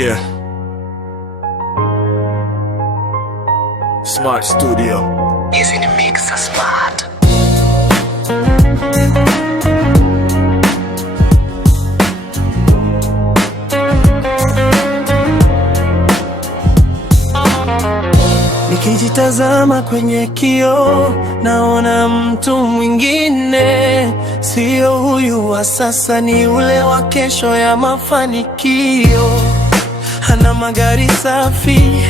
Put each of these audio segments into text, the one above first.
Yeah. Smart Studio. Hizi ni Mixer Smart. Nikijitazama kwenye kioo naona mtu mwingine, sio huyu wa sasa, ni ule wa kesho ya mafanikio. Ana magari safi,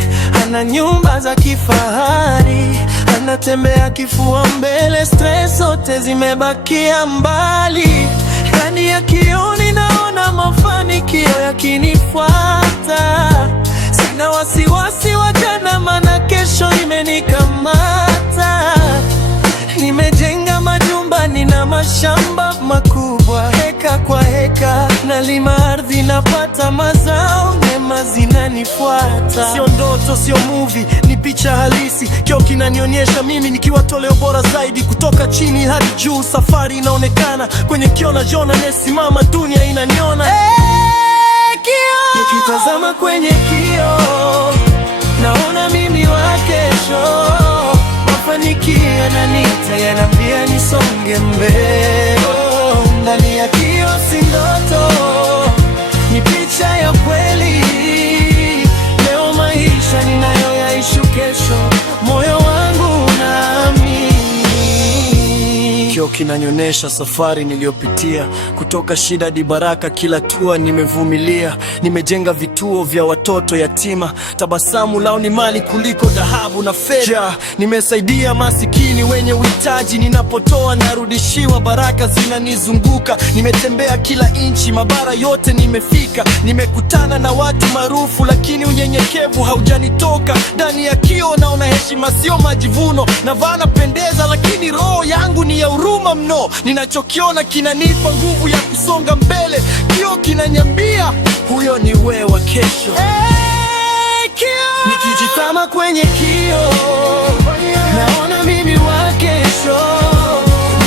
ana nyumba za kifahari, anatembea kifua mbele, stress zote zimebakia mbali. Ndani ya kioo ninaona mafanikio yakinifuata, sina wasiwasi wa jana, maana kesho imenikamata. Nimejenga majumba, nina mashamba makubwa, heka kwa heka, nalima ardhi, napata mazao mema zinanifuata. Sio ndoto, sio movie, ni picha halisi. Kioo kinanionyesha mimi nikiwa toleo bora zaidi, kutoka chini hadi juu. Safari inaonekana kwenye kioo, najiona nesimama, dunia inaniona. Nikitazama kwenye kioo naona mimi wa kesho, mafanikio yananiita, yanambia nisonge mbele. Ndani ya kioo si ndoto, ni picha ya kweli. Leo maisha ninayoyaishi, kesho moyo wangu unaamini. Kioo kinanionyesha safari niliyopitia, kutoka shida hadi baraka, kila hatua nimevumilia. Nimejenga vituo vya watoto yatima, tabasamu lao ni mali kuliko dhahabu na fedha. Nimesaidia masikini wenye uhitaji, ninapotoa narudishiwa, baraka zinanizunguka. Nimetembea kila inchi, mabara yote nimefika. Nimekutana na watu maarufu, lakini unyenyekevu haujanitoka. Ndani ya kioo naona heshima, sio majivuno. Navaa napendeza, lakini roho yangu ni ya huruma mno. Ninachokiona kinanipa nguvu ya kusonga mbele. Kioo kinaniambia huyo ni wewe wa kesho. Nikijitazama kwenye kioo naona mimi wa kesho,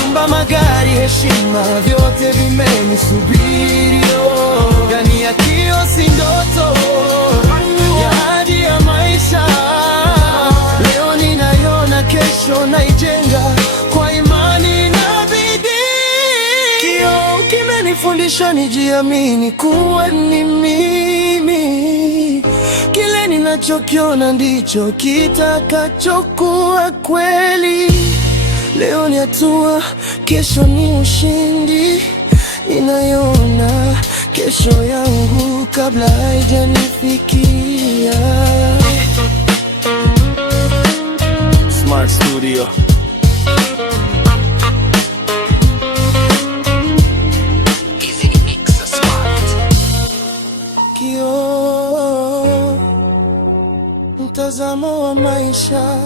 nyumba, magari, heshima, vyote vimenisubiri. Ndani ya kioo si ndoto, ya hadi ya maisha. Leo ninaiona, kesho naijenga kwa imani na bidii. Kioo kimenifundisha nijiamini, kuwa ni mimi. Kile ninachokiona ndicho kitakachokuwa kweli. Leo ni hatua, kesho ni ushindi. Ninaiona kesho yangu kabla haijanifikia. Smart Studio. Hizi ni Mixer Smart. Kioo, mtazamo wa maisha.